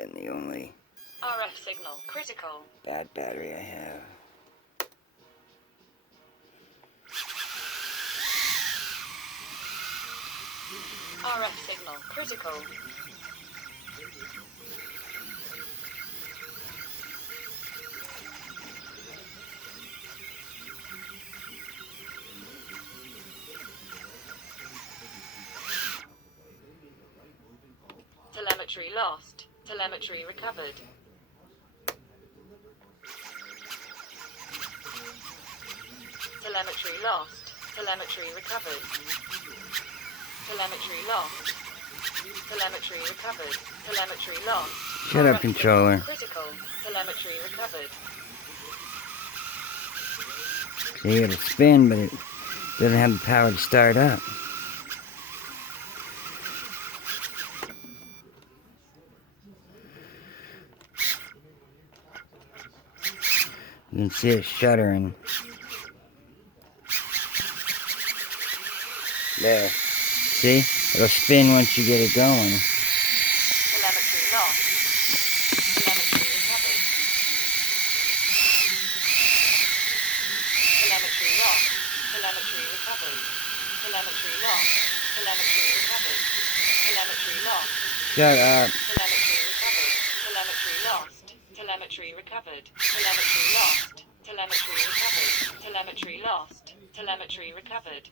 been the only RF signal critical. bad battery I have. RF signal critical. Telemetry lost. Telemetry recovered. Telemetry lost. Telemetry recovered. Telemetry lost. Telemetry recovered. Telemetry lost. Shut up, controller. Critical. Telemetry recovered. See, it'll spin, but it doesn't have the power to start up. You can see it shuddering. There. See? It'll spin once you get it going. Telemetry lost. Telemetry recovered. Telemetry lost. Telemetry recovered. Telemetry lost. Telemetry recovered. Telemetry lost. Shut up. Telemetry recovered. Telemetry lost. Telemetry recovered. Telemetry lost. Telemetry recovered. Telemetry lost. Telemetry recovered.